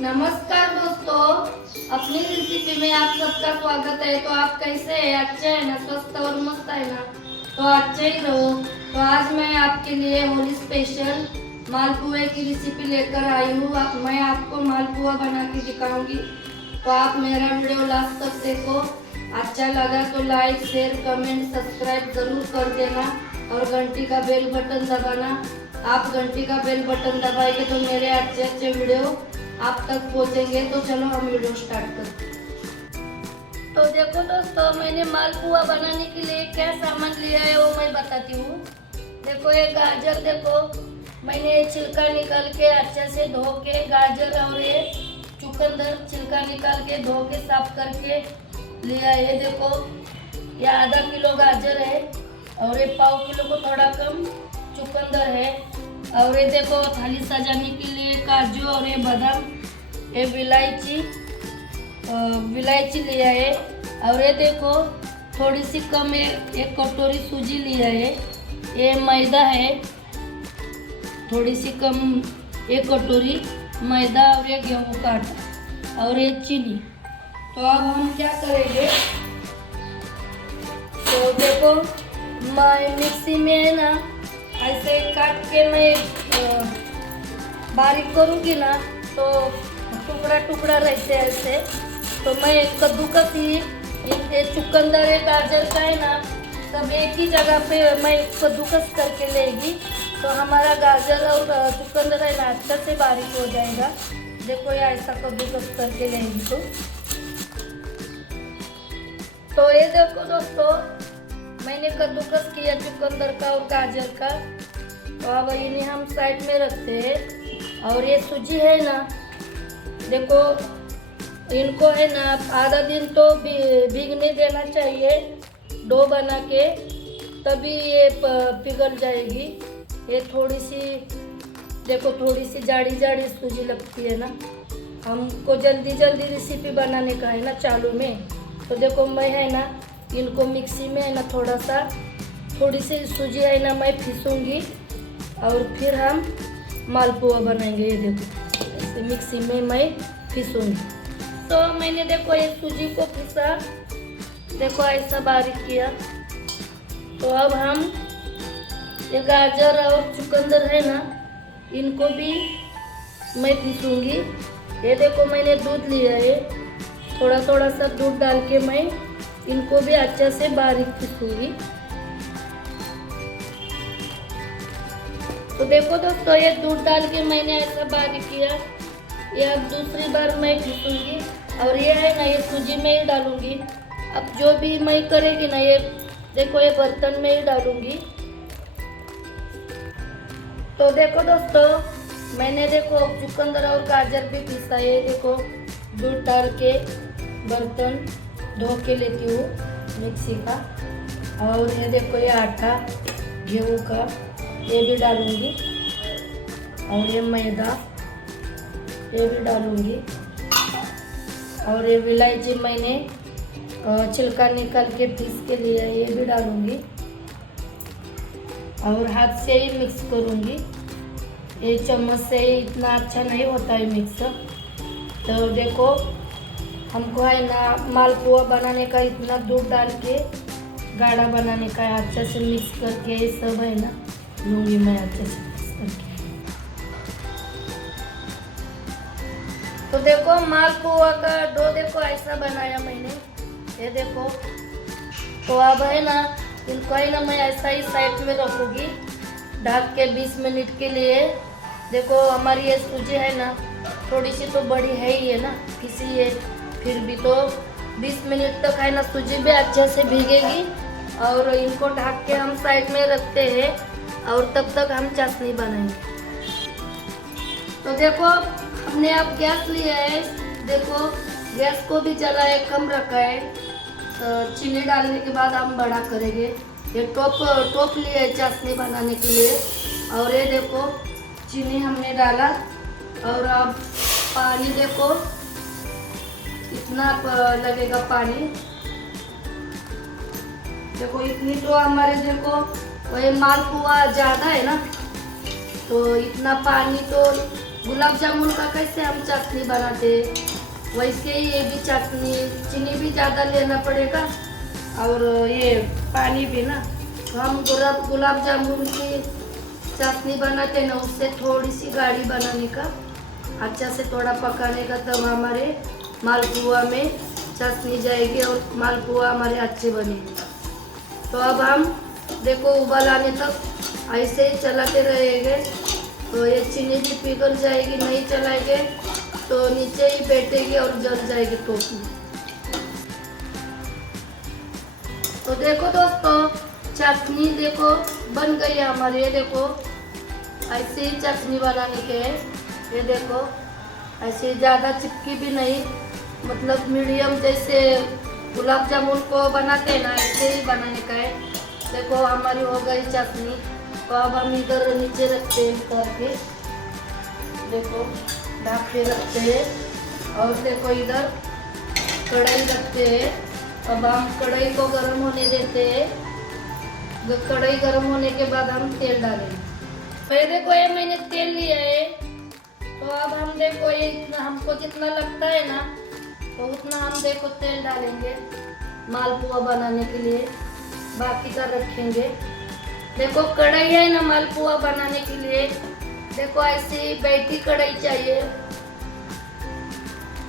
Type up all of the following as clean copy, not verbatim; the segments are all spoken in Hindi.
नमस्कार दोस्तों, अपनी रेसिपी में आप सबका स्वागत है। तो आप कैसे हैं? अच्छे हैं ना? स्वस्थ और मस्त है ना? तो अच्छे ही रहो। तो आज मैं आपके लिए होली स्पेशल मालपुए की रेसिपी लेकर आई हूँ। मैं आपको मालपुआ बना के दिखाऊंगी। तो आप मेरा वीडियो लास्ट तक देखो। अच्छा लगा तो लाइक, शेयर, कमेंट, सब्सक्राइब जरूर कर देना और घंटी का बेल बटन दबाना। आप घंटी का बेल बटन दबाएंगे तो मेरे अच्छे अच्छे वीडियो आप तक पहुंचेंगे। तो चलो हम वीडियो स्टार्ट करते हैं। तो देखो दोस्तों, मैंने मालपुआ बनाने के लिए क्या सामान लिया है वो मैं बताती हूँ। देखो ये गाजर, देखो मैंने छिलका निकाल के अच्छे से धो के गाजर और ये चुकंदर छिलका निकाल के धो के साफ करके लिया है। देखो ये आधा किलो गाजर है और ये पाव किलो को थोड़ा कम चुकंदर है। और ये देखो थाली सजाने के लिए काजू और ये बादाम, ये विलायची लिया है। और ये देखो थोड़ी सी कम एक कटोरी सूजी लिया है। ये मैदा है, थोड़ी सी कम एक कटोरी मैदा और ये गेहूं का आटा और ये चीनी। तो अब हम क्या करेंगे, तो देखो मैं मिक्सी में है ना ऐसे काट के मैं बारीक करूँगी ना तो टुकड़ा टुकड़ा रहते हैं ऐसे। तो मैं कद्दूकस ही ये चुकंदर है गाजर का है ना सब एक ही जगह पे मैं कद्दूकस करके लेगी। तो हमारा गाजर और चुकंदर है ना अच्छा से बारीक हो जाएगा। देखो ये ऐसा कद्दूकस करके लेंगी। तो ये देखो दोस्तों, मैंने कद्दूकस किया चुकंदर का और गाजर का। तो अब इन्हें हम साइड में रखते हैं। और ये सूजी है ना, देखो इनको है ना आधा दिन तो भीगने देना चाहिए डो बना के, तभी ये पिघल जाएगी। ये थोड़ी सी देखो थोड़ी सी जाड़ी जाड़ी सूजी लगती है ना, हमको जल्दी जल्दी रेसिपी बनाने का है ना चालू में। तो देखो मैं है ना इनको मिक्सी में है ना थोड़ी सी सूजी है ना मैं पीसूंगी और फिर हम मालपुआ बनाएंगे। ये देखो ऐसे मिक्सी में मैं पीसूंगी। तो मैंने देखो ये सूजी को पीसा, देखो ऐसा बारीक किया। तो अब हम ये गाजर और चुकंदर है ना इनको भी मैं पीसूंगी। ये देखो मैंने दूध लिया है, थोड़ा थोड़ा सा दूध डाल के मैं इनको भी अच्छे से बारीक पीसूंगी। तो देखो दोस्तों ये दूध डाल के मैंने ऐसा बारीक किया। ये अब दूसरी बार मैं पीसूंगी और ये है ना ये सूजी में ही डालूंगी। अब जो भी मैं करेगी ना ये देखो ये बर्तन में ही डालूंगी। तो देखो दोस्तों मैंने देखो चुकंदर और गाजर भी पीसा है। देखो दूध डाल के बर्तन धो के लेती हूँ मिक्सी का। और ये देखो ये आटा गेहूं का ये भी डालूंगी और ये मैदा ये भी डालूंगी। और ये विलायची मैंने छिलका निकाल के पीस के लिया है, ये भी डालूंगी और हाथ से ही मिक्स करूंगी। ये चम्मच से ही इतना अच्छा नहीं होता है मिक्स। तो देखो हमको है ना मालपुआ बनाने का इतना दूध डाल के गाढ़ा बनाने का है। अच्छे से मिक्स करके ये सब है ना लूँगी मैं अच्छे से मिक्स करके। तो देखो मालपुआ का डो देखो ऐसा बनाया मैंने, ये देखो। तो अब है ना इनको है ना मैं ऐसा ही साइड में रखूँगी ढक के 20 मिनट के लिए। देखो हमारी ये सूजी है ना थोड़ी सी तो बड़ी है ही है ना, इसीलिए फिर भी तो 20 मिनट तक है ना सूजी भी अच्छे से भीगेगी। और इनको ढक के हम साइड में रखते हैं और तब तक हम चाशनी बनाएंगे। तो देखो हमने अब गैस लिया है, देखो गैस को भी जलाए कम रखा है। तो चीनी डालने के बाद हम बड़ा करेंगे। ये टोप लिया है चाशनी बनाने के लिए। और ये देखो चीनी हमने डाला और अब पानी देखो इतना लगेगा पानी। देखो इतनी तो हमारे देखो वही मालपुआ ज़्यादा है ना, तो इतना पानी तो गुलाब जामुन का कैसे हम चटनी बनाते, वैसे ही ये भी चटनी, चीनी भी ज़्यादा लेना पड़ेगा और ये पानी भी ना। तो हम गुलाब जामुन की चटनी बनाते ना, उससे थोड़ी सी गाढ़ी बनाने का, अच्छा से थोड़ा पकाने का, तब हमारे मालपुआ में चटनी जाएगी और मालपुआ हमारे अच्छे बनेंगे। तो अब हम देखो उबाल आने तक ऐसे ही चलाते रहेंगे, तो ये चीनी भी पिघल जाएगी, नहीं चलाएंगे तो नीचे ही बैठेगी और जल जाएगी टोप में। तो देखो दोस्तों, चटनी देखो बन गई है हमारी। ये देखो ऐसे ही चटनी बनाने के है, ये देखो ऐसे ज़्यादा चिपकी भी नहीं, मतलब मीडियम जैसे गुलाब जामुन को बनाते हैं ना, ऐसे ही बनाने का है। देखो हमारी हो गई चटनी। तो अब हम इधर नीचे रखते हैं करके, देखो ढक के रखते हैं। और देखो इधर कढ़ाई रखते हैं। अब हम कढ़ाई को गर्म होने देते हैं। कढ़ाई गर्म होने के बाद हम तेल डालेंगे। तो ये देखो ये मैंने तेल लिया है। तो अब हम देखो ये हमको जितना लगता है ना, तो उतना हम देखो तेल डालेंगे मालपुआ बनाने के लिए, बाकी का रखेंगे। देखो कढ़ाई है ना मालपुआ बनाने के लिए, देखो ऐसी बैठी कढ़ाई चाहिए,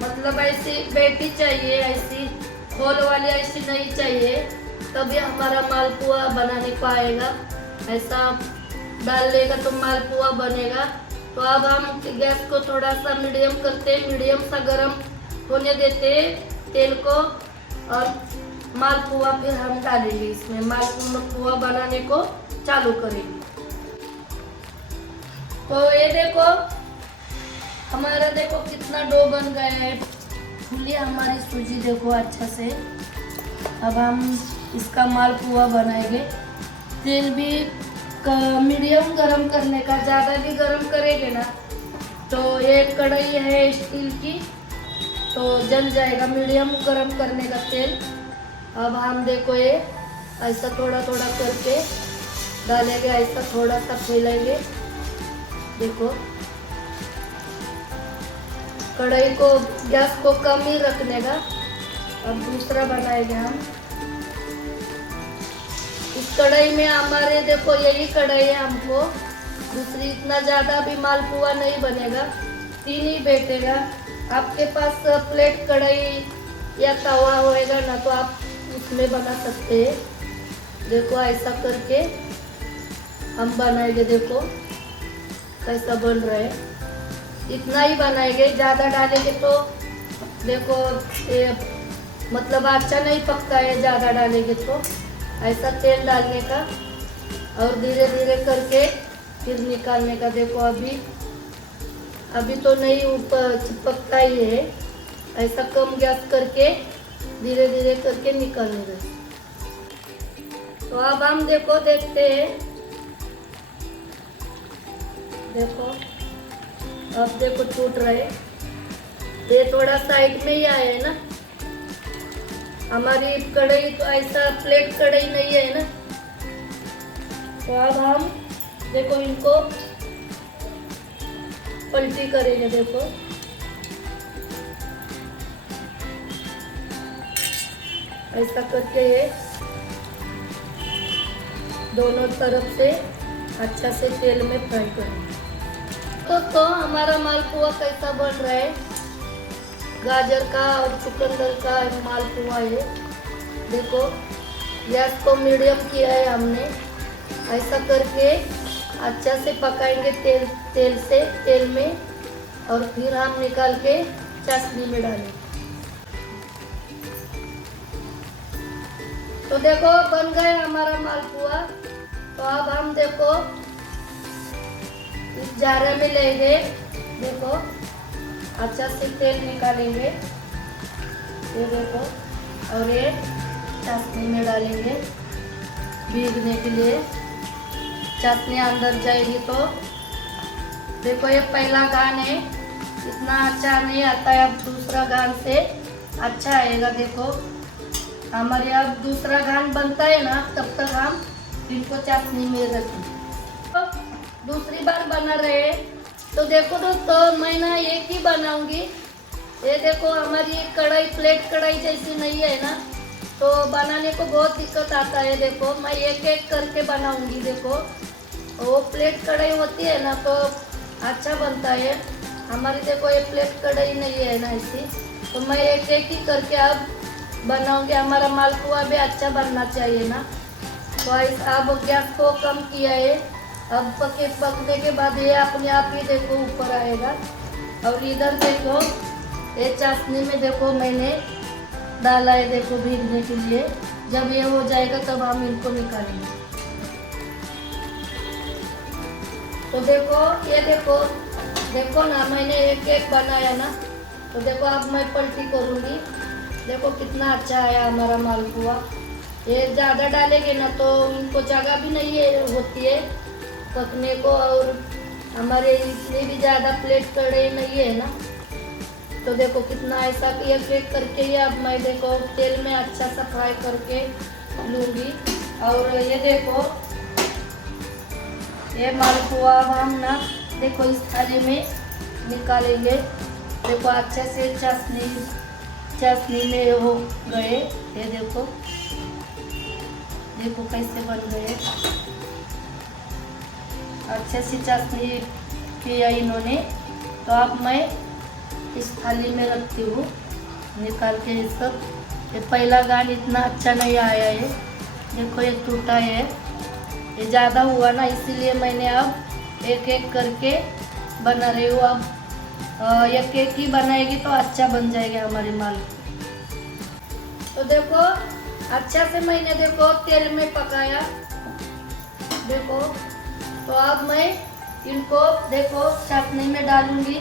मतलब ऐसी बैठी चाहिए, ऐसी खोल वाली ऐसी नहीं चाहिए, तभी हमारा मालपुआ बनाने को आएगा। ऐसा डाल लेगा तो मालपुआ बनेगा। तो अब हम गैस को थोड़ा सा मीडियम करते, मीडियम सा गर्म होने देते तेल को, और मालपुआ फिर हम डालेंगे इसमें, मालपुआ बनाने को चालू करेंगे। तो ये देखो हमारा देखो कितना डो बन गया है, फूली हमारी सूजी देखो अच्छा से। अब हम इसका मालपुआ बनाएंगे। तेल भी मीडियम गरम करने का, ज़्यादा भी गरम करेंगे ना तो ये कढ़ाई है स्टील की तो जल जाएगा। मीडियम गरम करने का तेल। अब हम देखो ये ऐसा थोड़ा थोड़ा करके डालेंगे, ऐसा थोड़ा सा फैलाएंगे। देखो कढ़ाई को गैस को कम ही रखने का। अब दूसरा बनाएंगे हम। इस कढ़ाई में हमारे देखो यही कढ़ाई है, हमको दूसरी इतना ज़्यादा भी मालपुआ नहीं बनेगा, 3 ही बैठेगा। आपके पास प्लेट कढ़ाई या तवा होएगा ना तो आप उसमें बना सकते हैं। देखो ऐसा करके हम बनाएंगे, देखो कैसा बन रहा है। इतना ही बनाएंगे, ज़्यादा डालेंगे तो देखो ये मतलब अच्छा नहीं पकता है, ज़्यादा डालेंगे तो। ऐसा तेल डालने का और धीरे धीरे करके फिर निकालने का। देखो अभी तो नहीं ऊपर चिपकता ही है, ऐसा कम गैस करके धीरे धीरे करके निकालने का। तो अब हम देखो देखते हैं, देखो अब देखो टूट रहा है, ये थोड़ा साइड में ही आया है ना। हमारी कढ़ाई तो ऐसा प्लेट कढ़ाई नहीं है ना। तो अब हम देखो इनको पलटी करेंगे। देखो ऐसा करके ये दोनों तरफ से अच्छा से तेल में फ्राई करेंगे। तो हमारा मालपुआ कैसा बन रहा है, गाजर का और चुकंदर का मालपुआ है। देखो गैस को मीडियम किया है हमने। ऐसा करके अच्छा से पकाएंगे तेल में, और फिर हम निकाल के चाशनी में डालेंगे। तो देखो बन गया हमारा मालपुआ। तो अब हम देखो इस जारे में लेंगे, देखो अच्छा से तेल निकालेंगे, ये देखो, और ये चाशनी में डालेंगे भीगने के लिए। चाशनी अंदर जाएगी तो देखो ये पहला घान है, इतना अच्छा नहीं आता है, अब दूसरा घान से अच्छा आएगा। देखो हमारे अब दूसरा घान बनता है ना, तब तक हम इनको चाशनी में रखें। तो दूसरी बार बना रहे, तो देखो दोस्तों, मैं ना एक ही बनाऊंगी। ये देखो हमारी कढ़ाई प्लेट कढ़ाई जैसी नहीं है ना, तो बनाने को बहुत दिक्कत आता है। देखो मैं एक एक करके बनाऊंगी। देखो वो प्लेट कढ़ाई होती है ना तो अच्छा बनता है। हमारी देखो ये प्लेट कढ़ाई नहीं है ना ऐसी, तो मैं एक एक ही करके अब बनाऊंगी। हमारा मालपुआ भी अच्छा बनना चाहिए ना। तो अब गैस को कम किया है। अब पकने के बाद ये अपने आप ही देखो ऊपर आएगा। और इधर देखो ये चाशनी में देखो मैंने डाला है, देखो भीगने के लिए। जब ये हो जाएगा तब हम इनको निकालेंगे। तो देखो ये देखो देखो ना, मैंने एक एक बनाया ना। तो देखो अब मैं पलटी करूँगी। देखो कितना अच्छा आया हमारा मालपुआ। ये ज़्यादा डालेंगे ना तो इनको जगह भी नहीं होती है पकने को, और हमारे इसलिए भी ज़्यादा प्लेट कढ़ाई नहीं है ना। तो देखो कितना ऐसा कि एक एक करके ही अब मैं देखो तेल में अच्छा सा फ्राई करके लूँगी। और ये देखो ये मालपुआ अब हम ना देखो इस थाली में निकालेंगे। देखो अच्छे से चाशनी में हो गए। ये देखो देखो कैसे बन गए। अच्छे से चाशनी किया इन्होंने। तो अब मैं इस थाली में रखती हूँ निकाल के। ये सब ये पहला गान इतना अच्छा नहीं आया है। देखो ये टूटा है, ये ज़्यादा हुआ ना, इसीलिए मैंने अब एक एक करके बना रही हूँ। अब एक एक ही बनाएगी तो अच्छा बन जाएगा हमारी माल। तो देखो अच्छा से मैंने देखो तेल में पकाया। देखो तो अब मैं इनको देखो चाशनी में डालूंगी।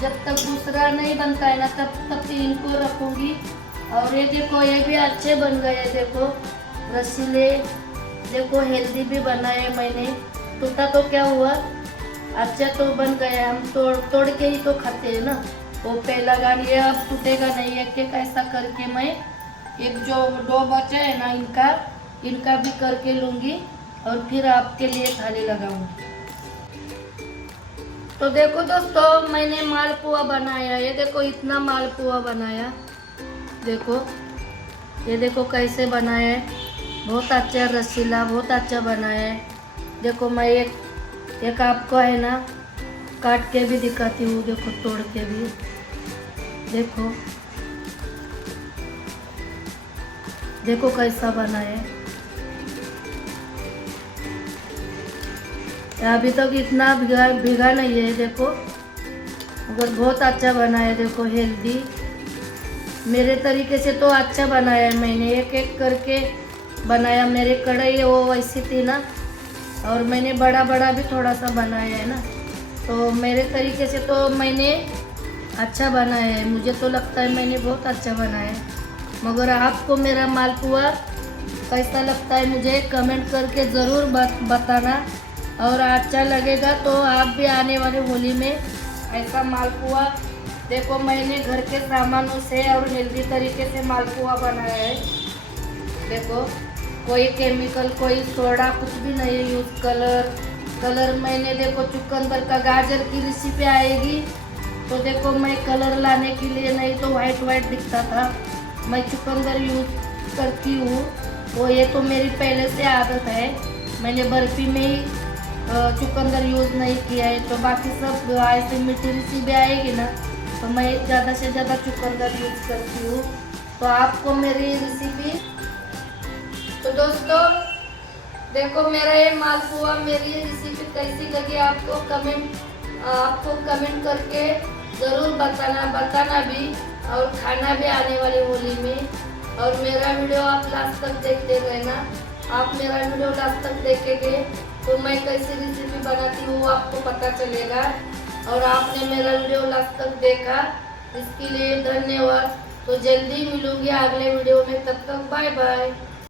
जब तक दूसरा नहीं बनता है ना तब तक इनको रखूंगी। और ये देखो ये भी अच्छे बन गए। देखो रसीले, देखो हेल्दी भी बनाए मैंने। टूटा तो क्या हुआ, अच्छा तो बन गया। हम तोड़ के ही तो खाते हैं ना। वो पहला गान ये अब टूटेगा नहीं। एक एक ऐसा करके मैं एक जो दो बचा है ना इनका भी करके लूँगी और फिर आपके लिए थाली लगाऊंगी। तो देखो दोस्तों मैंने मालपुआ बनाया। ये देखो इतना मालपुआ बनाया। देखो ये देखो कैसे बनाया है, बहुत अच्छा रसीला, बहुत अच्छा बनाया है। देखो मैं एक आपको है ना काट के भी दिखाती हूँ। देखो तोड़ के भी देखो, देखो कैसा बना है। अभी तक इतना भिगा नहीं है देखो, मगर बहुत अच्छा बना है। देखो हेल्दी, मेरे तरीके से तो अच्छा बनाया है मैंने। एक एक करके बनाया। मेरे कढ़ाई वो वैसी थी ना, और मैंने बड़ा बड़ा भी थोड़ा सा बनाया है ना। तो मेरे तरीके से तो मैंने अच्छा बनाया है। मुझे तो लगता है मैंने बहुत अच्छा बनाया है। मगर आपको मेरा मालपुआ कैसा लगता है मुझे कमेंट करके ज़रूर बताना। और अच्छा लगेगा तो आप भी आने वाले होली में ऐसा मालपुआ, देखो मैंने घर के सामानों से और हेल्दी तरीके से मालपुआ बनाया है। देखो कोई केमिकल, कोई सोडा, कुछ भी नहीं यूज़। कलर मैंने देखो चुकंदर का गाजर की रेसिपी आएगी तो देखो मैं कलर लाने के लिए, नहीं तो वाइट दिखता था, मैं चुकंदर यूज़ करती हूँ। तो ये तो मेरी पहले से आदत है। मैंने बर्फ़ी में ही चुकंदर यूज़ नहीं किया है। तो बाकी सब ऐसे मीठी रेसिपी आएगी ना तो मैं ज़्यादा से ज़्यादा चुकंदर यूज़ करती हूँ। तो आपको मेरी रेसिपी, तो दोस्तों देखो मेरा ये मालपुआ, मेरी रेसिपी कैसी लगी आपको कमेंट करके ज़रूर बताना भी, और खाना भी आने वाली होली में। और मेरा वीडियो आप लास्ट तक देखते रहना। आप मेरा वीडियो लास्ट तक देखेंगे तो मैं कैसी रेसिपी बनाती हूँ आपको पता चलेगा। और आपने मेरा वीडियो लास्ट तक देखा, इसके लिए धन्यवाद। तो जल्दी मिलूंगी अगले वीडियो में, तब तक बाय बाय।